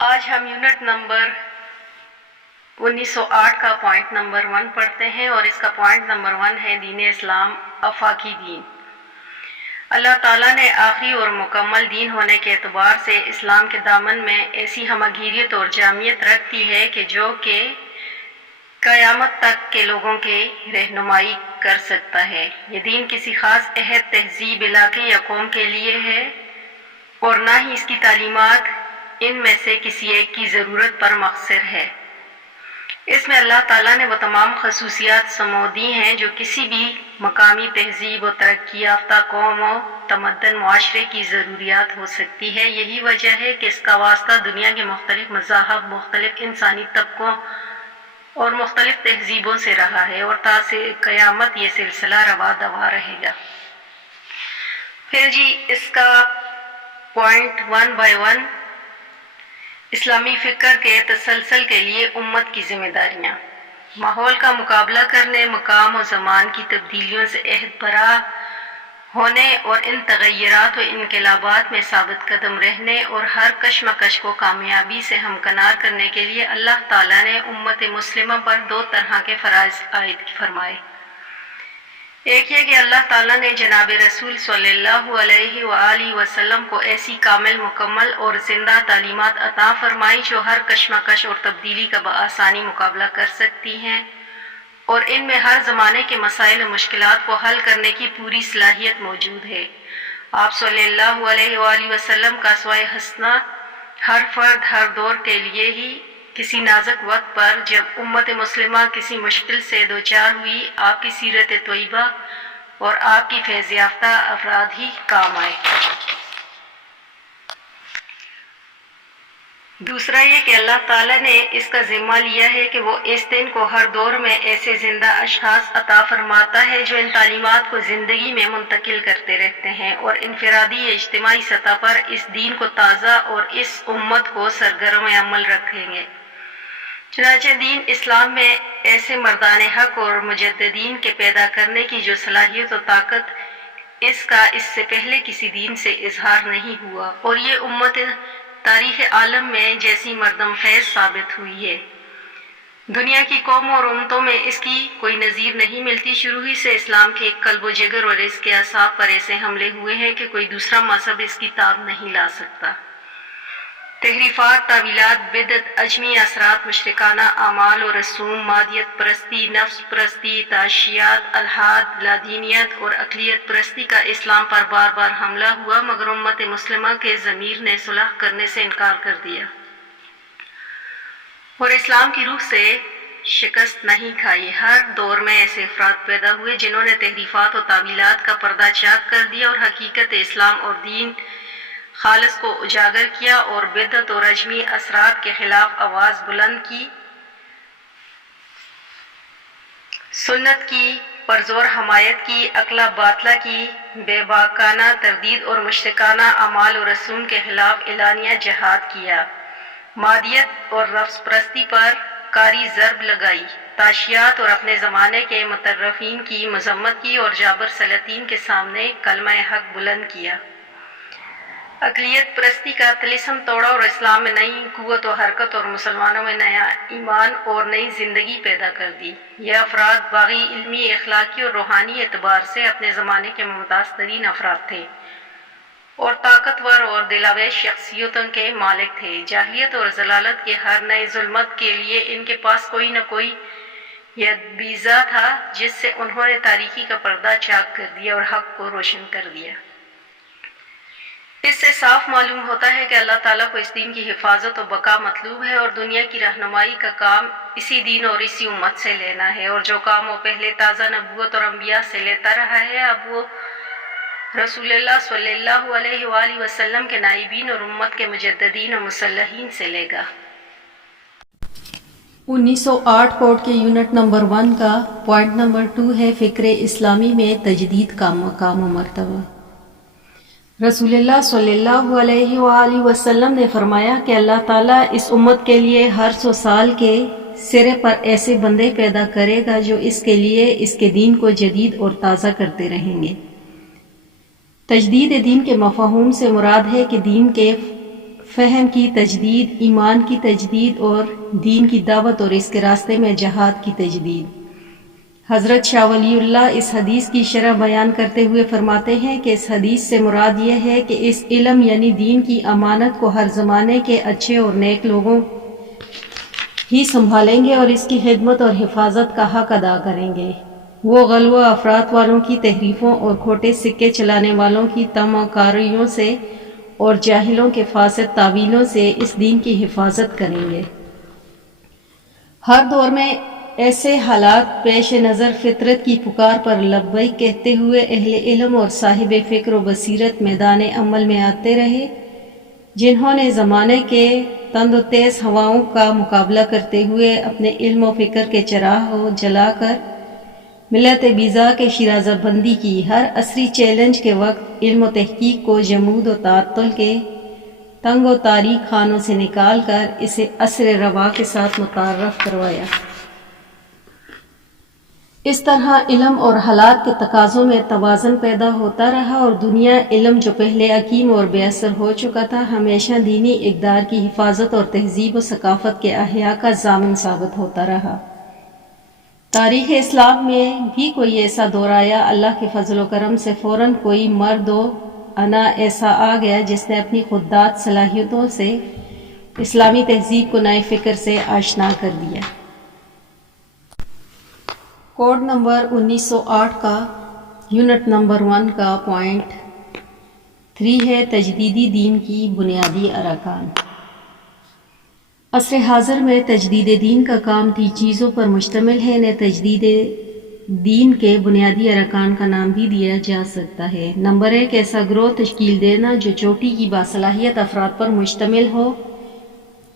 آج ہم unit number 1908 کا پوائنٹ نمبر 1 پڑھتے ہیں، اور اس کا پوائنٹ نمبر 1 ہے دین اسلام آفاقی دین۔ اللہ تعالیٰ نے آخری اور مکمل دین ہونے کے اعتبار سے اسلام کے دامن میں ایسی ہمگیریت اور جامعیت رکھ دی ہے کہ جو کہ قیامت تک کے لوگوں کی رہنمائی کر سکتا ہے۔ یہ دین کسی خاص عہد، تہذیب، علاقے یا قوم کے لیے ہے، اور نہ ہی اس کی تعلیمات ان میں سے کسی ایک کی ضرورت پر مقتصر ہے۔ اس میں اللہ تعالیٰ نے وہ تمام خصوصیات سمو دی ہیں جو کسی بھی مقامی تہذیب و ترقی یافتہ قوم و تمدن معاشرے کی ضروریات ہو سکتی ہے۔ یہی وجہ ہے کہ اس کا واسطہ دنیا کے مختلف مذاہب، مختلف انسانی طبقوں اور مختلف تہذیبوں سے رہا ہے، اور تا سے قیامت یہ سلسلہ روا دوا رہے گا۔ پھر اس کا پوائنٹ 1 بائی 1، اسلامی فکر کے تسلسل کے لیے امت کی ذمہ داریاں۔ ماحول کا مقابلہ کرنے، مقام و زمان کی تبدیلیوں سے عہد برا ہونے اور ان تغیرات و انقلابات میں ثابت قدم رہنے اور ہر کشمکش کو کامیابی سے ہمکنار کرنے کے لیے اللہ تعالیٰ نے امت مسلمہ پر 2 طرح کے فرائض عائد فرمائے۔ ایک یہ کہ اللہ تعالیٰ نے جناب رسول صلی اللہ علیہ وآلہ وسلم کو ایسی کامل، مکمل اور زندہ تعلیمات عطا فرمائی جو ہر کشمکش اور تبدیلی کا بآسانی مقابلہ کر سکتی ہیں، اور ان میں ہر زمانے کے مسائل و مشکلات کو حل کرنے کی پوری صلاحیت موجود ہے۔ آپ صلی اللہ علیہ وآلہ وسلم کا اسوہ حسنہ ہر فرد ہر دور کے لیے ہی کسی نازک وقت پر جب امت مسلمہ کسی مشکل سے دوچار ہوئی، آپ کی سیرت طیبہ اور آپ کی فیض یافتہ افراد ہی کام آئے۔ دوسرا یہ کہ اللہ تعالیٰ نے اس کا ذمہ لیا ہے کہ وہ اس دن کو ہر دور میں ایسے زندہ اشخاص عطا فرماتا ہے جو ان تعلیمات کو زندگی میں منتقل کرتے رہتے ہیں اور انفرادی یا اجتماعی سطح پر اس دین کو تازہ اور اس امت کو سرگرم عمل رکھیں گے۔ چنانچہ دین اسلام میں ایسے مردان حق اور مجددین کے پیدا کرنے کی جو صلاحیت و طاقت اس کا اس سے پہلے کسی دین سے اظہار نہیں ہوا، اور یہ امت تاریخ عالم میں جیسی مردم خیز ثابت ہوئی ہے۔ دنیا کی قوموں اور امتوں میں اس کی کوئی نظیر نہیں ملتی۔ شروع ہی سے اسلام کے قلب و جگر اور اس کے اعصاب پر ایسے حملے ہوئے ہیں کہ کوئی دوسرا مذہب اس کی تاب نہیں لا سکتا۔ تحریفات، تعویلات، بدعت، اجمی اثرات، مشرکانہ اعمال و رسوم، مادیت پرستی، نفس پرستی، تعشیات، الحاد، لادینیت اور اقلیت پرستی کا اسلام پر بار بار حملہ ہوا، مگر امت مسلمہ کے ضمیر نے صلح کرنے سے انکار کر دیا اور اسلام کی روح سے شکست نہیں کھائی۔ ہر دور میں ایسے افراد پیدا ہوئے جنہوں نے تحریفات و تعویلات کا پردہ چاک کر دیا اور حقیقت اسلام اور دین خالص کو اجاگر کیا، اور بدعت اور اجمی اثرات کے خلاف آواز بلند کی، سنت کی پرزور حمایت کی، عقلہ باطلہ کی بے باکانہ تردید اور مشرکانہ اعمال و رسوم کے خلاف اعلانیہ جہاد کیا، مادیت اور نفس پرستی پر کاری ضرب لگائی، تعشیات اور اپنے زمانے کے مترفین کی مذمت کی، اور جابر سلاطین کے سامنے کلمہ حق بلند کیا۔ اقلیت پرستی کا طلسم توڑا اور اسلام میں نئی قوت و حرکت اور مسلمانوں میں نیا ایمان اور نئی زندگی پیدا کر دی۔ یہ افراد باغی، علمی، اخلاقی اور روحانی اعتبار سے اپنے زمانے کے ممتاز ترین افراد تھے اور طاقتور اور دلاویز شخصیتوں کے مالک تھے۔ جاہلیت اور ضلالت کے ہر نئے ظلمت کے لیے ان کے پاس کوئی نہ کوئی یدبیزہ تھا جس سے انہوں نے تاریکی کا پردہ چاک کر دیا اور حق کو روشن کر دیا۔ اس سے صاف معلوم ہوتا ہے کہ اللہ تعالیٰ کو اس دین کی حفاظت و بقا مطلوب ہے، اور دنیا کی رہنمائی کا کام اسی دین اور اسی امت سے لینا ہے، اور جو کام وہ پہلے تازہ نبوت اور انبیاء سے لیتا رہا ہے اب وہ رسول اللہ صلی اللہ علیہ وآلہ وسلم کے نائبین اور امت کے مجددین و مصلحین سے لے گا۔ 1908 کوڈ کے یونٹ نمبر 1 کا پوائنٹ نمبر 2 ہے فکر اسلامی میں تجدید کا مقام و مرتبہ۔ رسول اللہ صلی اللہ علیہ وآلہ وسلم نے فرمایا کہ اللہ تعالیٰ اس امت کے لیے ہر 100 سال کے سرے پر ایسے بندے پیدا کرے گا جو اس کے لیے اس کے دین کو جدید اور تازہ کرتے رہیں گے۔ تجدید دین کے مفہوم سے مراد ہے کہ دین کے فہم کی تجدید، ایمان کی تجدید اور دین کی دعوت اور اس کے راستے میں جہاد کی تجدید۔ حضرت شاہ ولی اللہ اس حدیث کی شرح بیان کرتے ہوئے فرماتے ہیں کہ اس حدیث سے مراد یہ ہے کہ اس علم یعنی دین کی امانت کو ہر زمانے کے اچھے اور نیک لوگوں ہی سنبھالیں گے اور اس کی خدمت اور حفاظت کا حق ادا کریں گے۔ وہ غلو افراد والوں کی تحریفوں اور کھوٹے سکے چلانے والوں کی طمع کاریوں سے اور جاہلوں کے فاسد تعویلوں سے اس دین کی حفاظت کریں گے۔ ہر دور میں ایسے حالات پیش نظر فطرت کی پکار پر لبیک کہتے ہوئے اہل علم اور صاحب فکر و بصیرت میدان عمل میں آتے رہے، جنہوں نے زمانے کے تند و تیز ہواؤں کا مقابلہ کرتے ہوئے اپنے علم و فکر کے چراغ کو جلا کر ملت بیضا کے شیرازہ بندی کی۔ ہر عصری چیلنج کے وقت علم و تحقیق کو جمود و تعطل کے تنگ و تاریک خانوں سے نکال کر اسے عصر رواں کے ساتھ متعارف کروایا۔ اس طرح علم اور حالات کے تقاضوں میں توازن پیدا ہوتا رہا اور دنیا علم جو پہلے عقیم اور بے اثر ہو چکا تھا ہمیشہ دینی اقدار کی حفاظت اور تہذیب و ثقافت کے احیاء کا ضامن ثابت ہوتا رہا۔ تاریخ اسلام میں بھی کوئی ایسا دور آیا، اللہ کے فضل و کرم سے فوراً کوئی مرد و انا ایسا آ گیا جس نے اپنی خودداد صلاحیتوں سے اسلامی تہذیب کو نئے فکر سے آشنا کر دیا۔ کوڈ نمبر 1908 کا یونٹ نمبر 1 کا پوائنٹ 3 ہے تجدیدی دین کی بنیادی ارکان۔ عصر حاضر میں تجدید دین کا کام 3 چیزوں پر مشتمل ہے۔ انہیں تجدید دین کے بنیادی ارکان کا نام بھی دیا جا سکتا ہے۔ نمبر 1، ایسا گروہ تشکیل دینا جو چوٹی کی باصلاحیت افراد پر مشتمل ہو،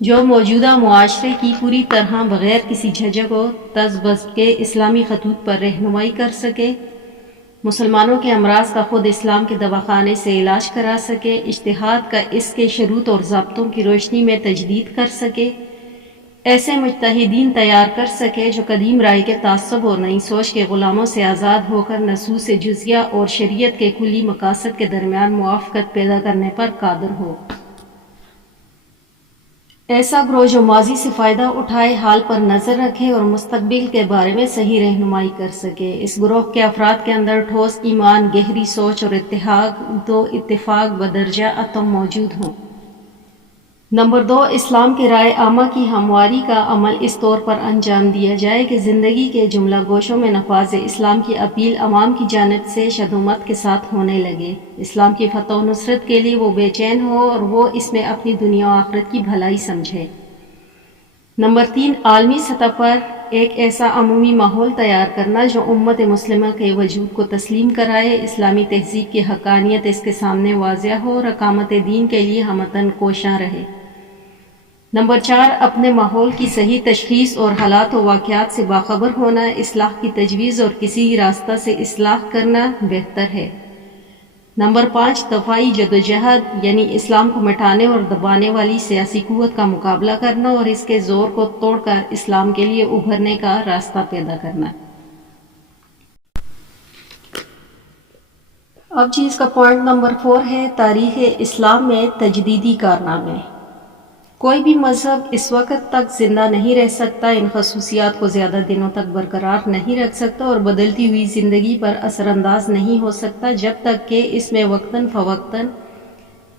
جو موجودہ معاشرے کی پوری طرح بغیر کسی جھجک و تذبذب کے اسلامی خطوط پر رہنمائی کر سکے، مسلمانوں کے امراض کا خود اسلام کے دواخانے سے علاج کرا سکے، اجتہاد کا اس کے شروط اور ضابطوں کی روشنی میں تجدید کر سکے، ایسے مجتہدین تیار کر سکے جو قدیم رائے کے تعصب اور نئی سوچ کے غلاموں سے آزاد ہو کر نصوص جزیہ اور شریعت کے کلی مقاصد کے درمیان موافقت پیدا کرنے پر قادر ہو۔ ایسا گروہ جو ماضی سے فائدہ اٹھائے، حال پر نظر رکھے اور مستقبل کے بارے میں صحیح رہنمائی کر سکے۔ اس گروہ کے افراد کے اندر ٹھوس ایمان، گہری سوچ اور اتحاد و اتفاق بدرجہ اتم موجود ہوں۔ نمبر 2، اسلام کے رائے عامہ کی ہمواری کا عمل اس طور پر انجام دیا جائے کہ زندگی کے جملہ گوشوں میں نفاذ اسلام کی اپیل عوام کی جانب سے شدومت کے ساتھ ہونے لگے۔ اسلام کی فتح و نصرت کے لیے وہ بے چین ہو اور وہ اس میں اپنی دنیا و آخرت کی بھلائی سمجھے۔ نمبر 3، عالمی سطح پر ایک ایسا عمومی ماحول تیار کرنا جو امت مسلمہ کے وجود کو تسلیم کرائے، اسلامی تہذیب کی حقانیت اس کے سامنے واضح ہو اور اقامت دین کے لیے ہمتن کوشاں رہے۔ نمبر 4، اپنے ماحول کی صحیح تشخیص اور حالات و واقعات سے باخبر ہونا، اصلاح کی تجویز اور کسی راستہ سے اصلاح کرنا بہتر ہے۔ نمبر 5، دفاعی جدوجہد یعنی اسلام کو مٹانے اور دبانے والی سیاسی قوت کا مقابلہ کرنا اور اس کے زور کو توڑ کر اسلام کے لیے ابھرنے کا راستہ پیدا کرنا۔ اب اس کا پوائنٹ نمبر 4 ہے تاریخ اسلام میں تجدیدی کارنامے۔ کوئی بھی مذہب اس وقت تک زندہ نہیں رہ سکتا، ان خصوصیات کو زیادہ دنوں تک برقرار نہیں رکھ سکتا اور بدلتی ہوئی زندگی پر اثر انداز نہیں ہو سکتا جب تک کہ اس میں وقتاً فوقتاً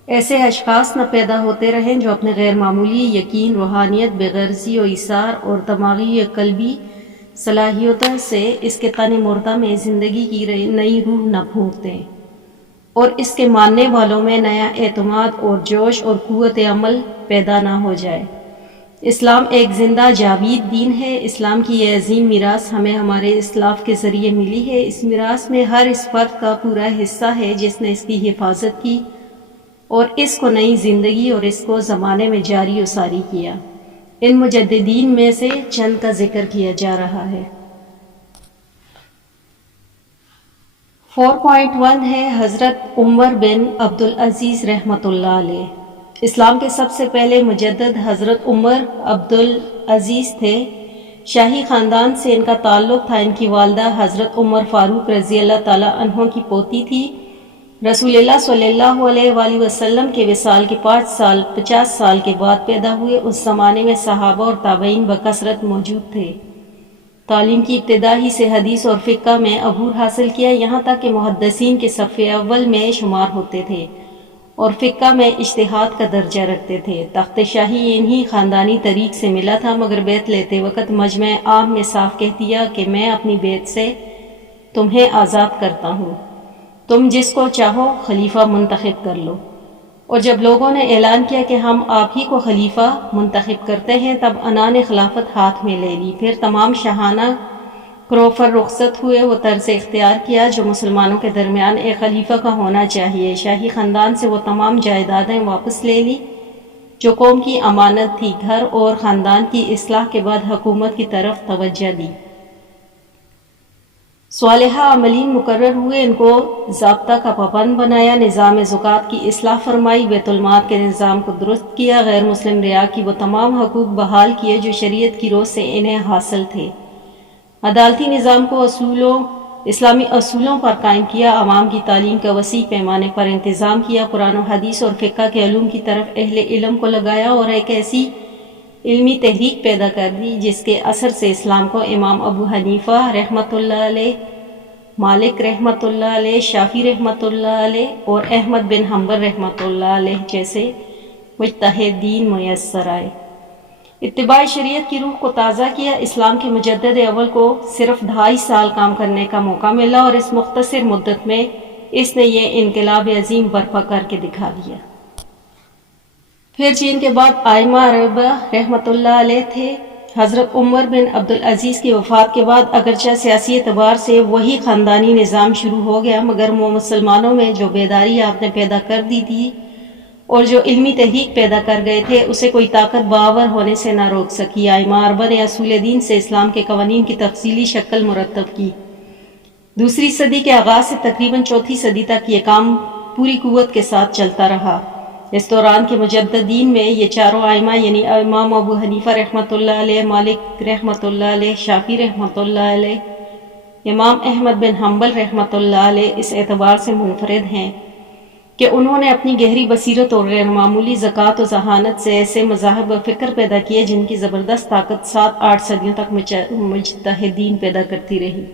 ایسے اشخاص نہ پیدا ہوتے رہیں جو اپنے غیر معمولی یقین، روحانیت، بے غرضی و ایثار اور دماغی یا قلبی صلاحیتوں سے اس کے تن مردہ میں زندگی کی نئی روح نہ پھونک دیں اور اس کے ماننے والوں میں نیا اعتماد اور جوش اور قوت عمل پیدا نہ ہو جائے۔ اسلام ایک زندہ جاوید دین ہے۔ اسلام کی یہ عظیم میراث ہمیں ہمارے اسلاف کے ذریعے ملی ہے۔ اس میراث میں ہر اس فرد کا پورا حصہ ہے جس نے اس کی حفاظت کی اور اس کو نئی زندگی اور اس کو زمانے میں جاری و ساری کیا۔ ان مجددین میں سے چند کا ذکر کیا جا رہا ہے۔ 4.1 ہے حضرت عمر بن عبدالعزیز رحمۃ اللہ علیہ۔ اسلام کے سب سے پہلے مجدد حضرت عمر عبدالعزیز تھے۔ شاہی خاندان سے ان کا تعلق تھا۔ ان کی والدہ حضرت عمر فاروق رضی اللہ تعالیٰ عنہ کی پوتی تھی۔ رسول اللہ صلی اللہ علیہ وآلہ وسلم کے وصال کے 50 سال کے بعد پیدا ہوئے۔ اس زمانے میں صحابہ اور تابعین بکثرت موجود تھے۔ تعلیم کی ابتدا ہی سے حدیث اور فقہ میں عبور حاصل کیا، یہاں تک کہ محدثین کے صف اول میں شمار ہوتے تھے اور فقہ میں اجتہاد کا درجہ رکھتے تھے۔ تخت شاہی انہی خاندانی طریق سے ملا تھا، مگر بیعت لیتے وقت مجمع عام میں صاف کہہ دیا کہ میں اپنی بیعت سے تمہیں آزاد کرتا ہوں، تم جس کو چاہو خلیفہ منتخب کر لو۔ اور جب لوگوں نے اعلان کیا کہ ہم آپ ہی کو خلیفہ منتخب کرتے ہیں، تب عنان خلافت ہاتھ میں لے لی۔ پھر تمام شاہانہ کروفر رخصت ہوئے، وہ طرز اختیار کیا جو مسلمانوں کے درمیان ایک خلیفہ کا ہونا چاہیے۔ شاہی خاندان سے وہ تمام جائیدادیں واپس لے لی جو قوم کی امانت تھی، گھر اور خاندان کی اصلاح کے بعد حکومت کی طرف توجہ دی۔ صالحہ عاملین مقرر ہوئے، ان کو ضابطہ کا پابند بنایا، نظام زکوٰۃ کی اصلاح فرمائی، بیت المال کے نظام کو درست کیا، غیر مسلم رعاء کی وہ تمام حقوق بحال کیے جو شریعت کی روح سے انہیں حاصل تھے، عدالتی نظام کو اسلامی اصولوں پر قائم کیا، عوام کی تعلیم کا وسیع پیمانے پر انتظام کیا، قرآن و حدیث اور فقہ کے علوم کی طرف اہل علم کو لگایا اور ایک ایسی علمی تحریک پیدا کر دی جس کے اثر سے اسلام کو امام ابو حنیفہ رحمۃ اللہ علیہ، مالک رحمۃ اللہ علیہ، شافعی رحمۃ اللہ علیہ اور احمد بن حنبل رحمۃ اللہ علیہ جیسے مجتہدین میسر آئے۔ اتباع شریعت کی روح کو تازہ کیا، اسلام کے مجدد اول کو صرف 2.5 سال کام کرنے کا موقع ملا اور اس مختصر مدت میں اس نے یہ انقلاب عظیم برپا کر کے دکھا دیا۔ پھر چین کے بعد ائمہ اربعہ رحمۃ اللہ علیہ تھے۔ حضرت عمر بن عبدالعزیز کی وفات کے بعد اگرچہ سیاسی اعتبار سے وہی خاندانی نظام شروع ہو گیا، مگر وہ مسلمانوں میں جو بیداری آپ نے پیدا کر دی تھی اور جو علمی تحریک پیدا کر گئے تھے، اسے کوئی طاقت باور ہونے سے نہ روک سکی۔ ائمہ اربعہ نے اصول دین سے اسلام کے قوانین کی تفصیلی شکل مرتب کی۔ 2 صدی کے آغاز سے تقریباً 4 صدی تک یہ کام پوری قوت کے ساتھ چلتا رہا۔ اس دوران کے مجددین میں یہ چاروں ائمہ یعنی امام ابو حنیفہ رحمۃ اللہ علیہ، مالک رحمۃ اللہ علیہ، شافعی رحمۃ اللہ علیہ، امام احمد بن حنبل رحمۃ اللہ علیہ اس اعتبار سے منفرد ہیں کہ انہوں نے اپنی گہری بصیرت اور غیر معمولی ذکاء و ذہانت سے ایسے مذاہب و فکر پیدا کیے جن کی زبردست طاقت 7-8 صدیوں تک مجتہدین پیدا کرتی رہی۔